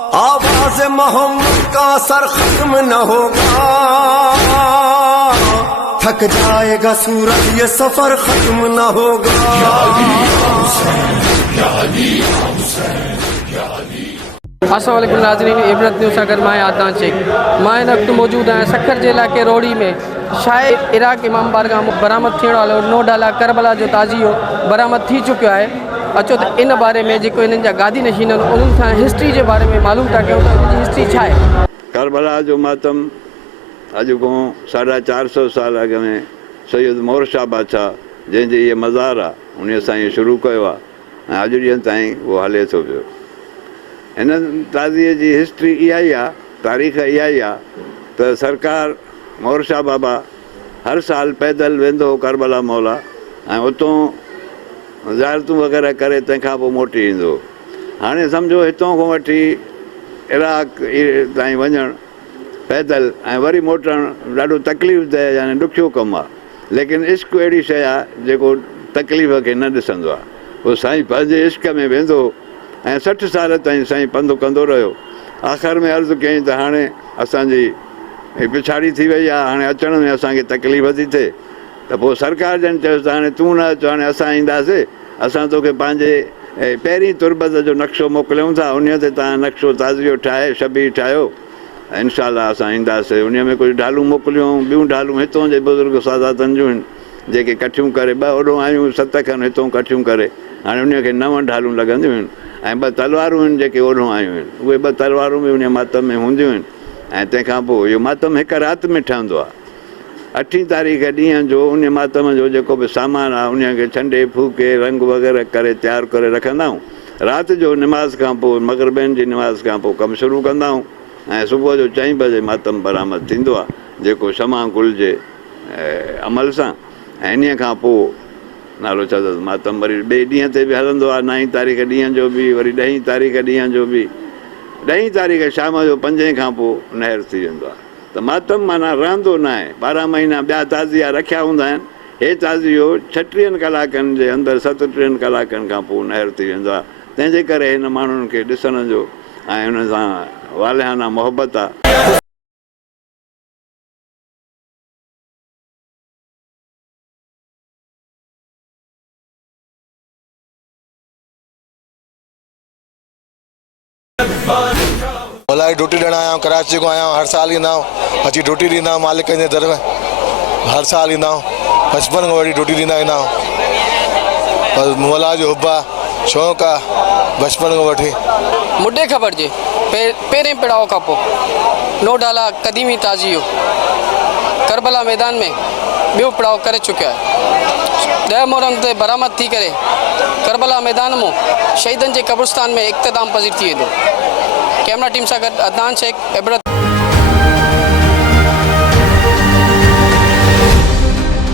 आवाज़ मोहम्मद का सर खत्म न होगा, थक जाएगा सूरज ये सफर खत्म न होगा। अस्सलाम वालेकुम नाज़रीन, इबरत न्यूज़ सां गॾु मां आदनान शेख। मां हिन वक़्तु मौजूदु आहियां सखर जे इलाइक़े रोड़ी में शाहे इराक़ इमाम बारगाह बरामद थियण वारो नौ डाला करबला जो ताज़ियो बरामद थी चुकियो आहे। अचो त इन बारे में जेको हिननि जा गादी नशीन आहिनि उन्हनि सां हिस्ट्री जे बारे में मालूम था कयूं त हिनजी हिस्ट्री छा आहे। करबला जो मातम अॼु खां 450 साल अॻु में सैयद मोहर शाह बादशाह जंहिंजे इहे मज़ार आहे उन सां इहो शुरू कयो आहे ऐं अॼु ॾींहं ताईं उहो हले थो पियो। हिन ताज़ीअ जी हिस्ट्री इहा ई आहे, तारीख़ इहा ई आहे त सरकार मोहर शाह बाबा हर साल पैदल वेंदो हो करबला मौला ऐं उतां ज़ियारतूं वग़ैरह करे तंहिंखां पोइ मोटी ईंदो। हाणे सम्झो हितां खां वठी इराक़ ताईं वञणु पैदल ऐं वरी मोटणु ॾाढो तकलीफ़ दह यानी ॾुखियो कमु आहे, लेकिन इश्क़ अहिड़ी शइ आहे जेको तकलीफ़ खे न ॾिसंदो आहे। उहो साईं पंहिंजे इश्क़ में वेंदो ऐं 60 साल ताईं साईं पंधु कंदो रहियो। आख़िर में अर्ज़ु कयईं त हाणे असांजी पिछाड़ी थी वई आहे, हाणे अचण में असांखे तकलीफ़ थी थिए। त पोइ सरकार ॼण चयोसि त हाणे तूं न अचो, हाणे असां ईंदासीं, असां तोखे पंहिंजे पहिरीं तुर्बत जो नक्शो मोकिलियूं था, उन ते तव्हां नक्शो ताज़ियो ठाहे शबी ठाहियो, इनशा असां ईंदासीं। उन में कुझु ढालूं मोकिलियूं, ॿियूं ढालूं हितां जे बुज़ुर्ग सादातनि जूं आहिनि जेके कठियूं करे 2 ओॾो आयूं 7 खनि हितां कठियूं करे, हाणे उनखे 9 ढालूं लॻंदियूं आहिनि ऐं 2 तलवारूं आहिनि जेके ओॾो आयूं आहिनि, उहे 2 तलवारूं बि उन मातम में हूंदियूं आहिनि। ऐं तंहिंखां पोइ इहो मातम हिकु राति में ठहंदो आहे। 8 तारीख़ ॾींहं जो उन मातम जो जेको बि सामान आहे उनखे छंडे फूके रंग वग़ैरह करे तयारु करे रखंदा आहियूं। राति जो निमाज़ खां पोइ मग़रिबनि जी निमाज़ खां पोइ कमु शुरू कंदा आहियूं ऐं सुबुह जो 4 बजे मातम बरामद थींदो आहे जेको शमा गुल जे अमल सां। ऐं इन खां पोइ नालो छा अथसि मातम वरी ॿिए ॾींहं ते बि हलंदो आहे, 9 तारीख़ ॾींहं जो बि, वरी 10 तारीख़ ॾींहं जो बि। 10 तारीख़ शाम जो 5 खां पोइ नहर थी वेंदो आहे। त मातम माना रहंदो न आहे, 12 महीना ॿिया ताज़िया रखिया हूंदा आहिनि। हे ताज़ियो 36 कलाकनि जे अंदरि 37 कलाकनि खां पोइ नहर थी वेंदो आहे। तंहिंजे करे हिन माण्हुनि खे ॾिसण जो ऐं हुन सां वालिहाना मोहबत आहे। भलाई ड्यूटी ॾियणु आहियां, कराची को आहियां, हर साल ईंदा आहियूं, अची ड्यूटी ॾींदा आहियूं मालिक जे दर में, हर साल ईंदा आहियूं। बचपन खां वठी ड्यूटी ॾींदा ईंदा आहियूं, पर मौला जो हुब आहे, शौक़ु आहे बचपन खां वठी। मुॾे ख़बर जे पहिरें पड़ाव खां पोइ 9 डाला क़दीमी ताज़ियो करबला मैदान में ॿियो पड़ाव करे चुकियो आहे। 10 मुहर्रम ते बरामद थी करे करबला मैदान में शहीदनि जे कब्रिस्तान में इख़्तिताम पज़ीर थी वेंदो। कैमरा टीम सां गॾु अदनान शेख, इबरत।